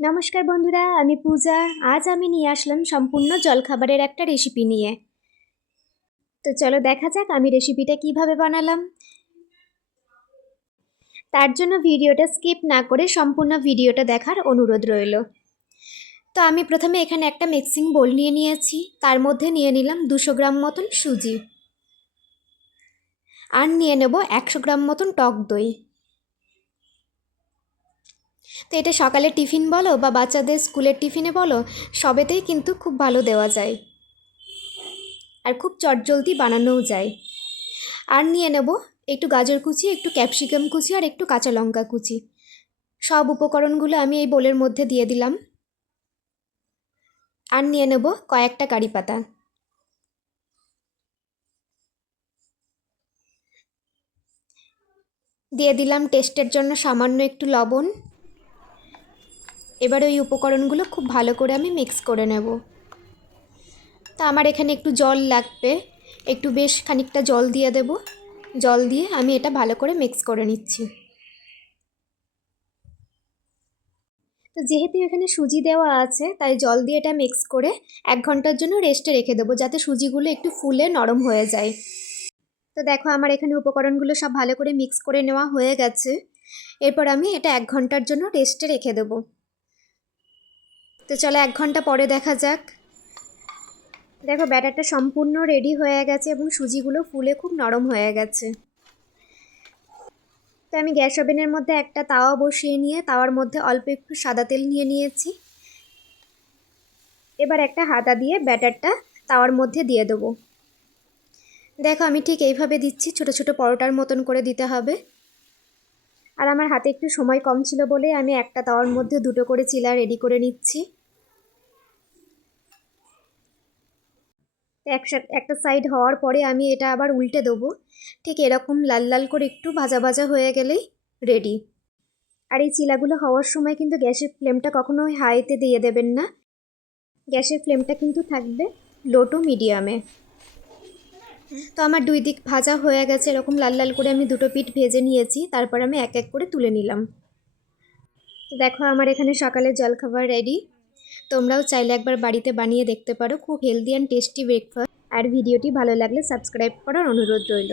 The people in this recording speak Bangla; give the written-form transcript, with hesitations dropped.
নমস্কার বন্ধুরা, আমি পূজা। আজ আমি নিয়ে আসলাম সম্পূর্ণ জলখাবারের একটা রেসিপি নিয়ে। তো চলো দেখা যাক আমি রেসিপিটা কিভাবে বানালাম। তার জন্য ভিডিওটা স্কিপ না করে সম্পূর্ণ ভিডিওটা দেখার অনুরোধ রইল। তো আমি প্রথমে এখানে একটা মিক্সিং বোল নিয়ে নিয়েছি, তার মধ্যে নিয়ে নিলাম 200 গ্রাম মতন সুজি, আর নিয়ে নেব 100 গ্রাম মতন টক দই। তো এটা সকালে টিফিন বলো বা বাচ্চাদের স্কুলের টিফিনে বলো, সবেতেই কিন্তু খুব ভালো দেওয়া যায় আর খুব চটজলদি বানানোও যায়। আর নিয়ে নেব একটু গাজর কুচি, একটু ক্যাপসিকাম কুচি আর একটু কাঁচা লঙ্কা কুচি। সব উপকরণগুলো আমি এই বোলের মধ্যে দিয়ে দিলাম। আর নিয়ে নেব কয়েকটা কারি পাতা। দিয়ে দিলাম টেস্টের জন্য সামান্য একটু লবণ। এবার ওই উপকরণগুলো খুব ভালো করে আমি মিক্স করে নেব। তা আমার এখানে একটু জল লাগবে, একটু বেশ খানিকটা জল দিয়ে দেব। জল দিয়ে আমি এটা ভালো করে মিক্স করে নিচ্ছি। তো যেহেতু এখানে সুজি দেওয়া আছে, তাই জল দিয়ে এটা মিক্স করে 1 ঘন্টার জন্য রেস্টে রেখে দেবো, যাতে সুজিগুলো একটু ফুলে নরম হয়ে যায়। তো দেখো আমার এখানে উপকরণগুলো সব ভালো করে মিক্স করে নেওয়া হয়ে গেছে। এরপর আমি এটা 1 ঘন্টার জন্য রেস্টে রেখে দেবো। তো চলো 1 ঘন্টা পরে দেখা যাক। দেখো ব্যাটারটা সম্পূর্ণ রেডি হয়ে গেছে এবং সুজিগুলো ফুলে খুব নরম হয়ে গেছে। তো আমি গ্যাস ওভেনের মধ্যে একটা তাওয়া বসিয়ে নিয়ে তাওয়ার মধ্যে অল্প একটু সাদা তেল নিয়ে নিয়েছি। এবার একটা হাতা দিয়ে ব্যাটারটা তাওয়ার মধ্যে দিয়ে দেবো। দেখো আমি ঠিক এইভাবে দিচ্ছি, ছোট ছোট পরোটার মতন করে দিতে হবে। আর আমার হাতে একটু সময় কম ছিল বলে আমি একটা তাওয়ার মধ্যে 2টো করে চিলা রেডি করে নিচ্ছি। একটা সাইড হওয়ার পরে আমি এটা আবার উল্টে দেবো। ঠিক এরকম লাল লাল করে একটু ভাজা ভাজা হয়ে গেলেই রেডি। আর এই চিলাগুলো হওয়ার সময় কিন্তু গ্যাসের ফ্লেমটা কখনোই হাইতে দিয়ে দেবেন না। গ্যাসের ফ্লেমটা কিন্তু থাকবে লো টু মিডিয়ামে। তো আমার 2 দিক ভাজা হয়ে গেছে, এরকম লাল লাল করে আমি 2টো পিঠ ভেজে নিয়েছি। তারপর আমি এক এক করে তুলে নিলাম। তো দেখো আমার এখানে সকালের জলখাবার রেডি। তোমরাও চাইলে একবার বাড়িতে বানিয়ে দেখতে পারো, খুব হেলদি অ্যান্ড টেস্টি ব্রেকফাস্ট। আর ভিডিওটি ভালো লাগলে সাবস্ক্রাইব করার অনুরোধ রইল।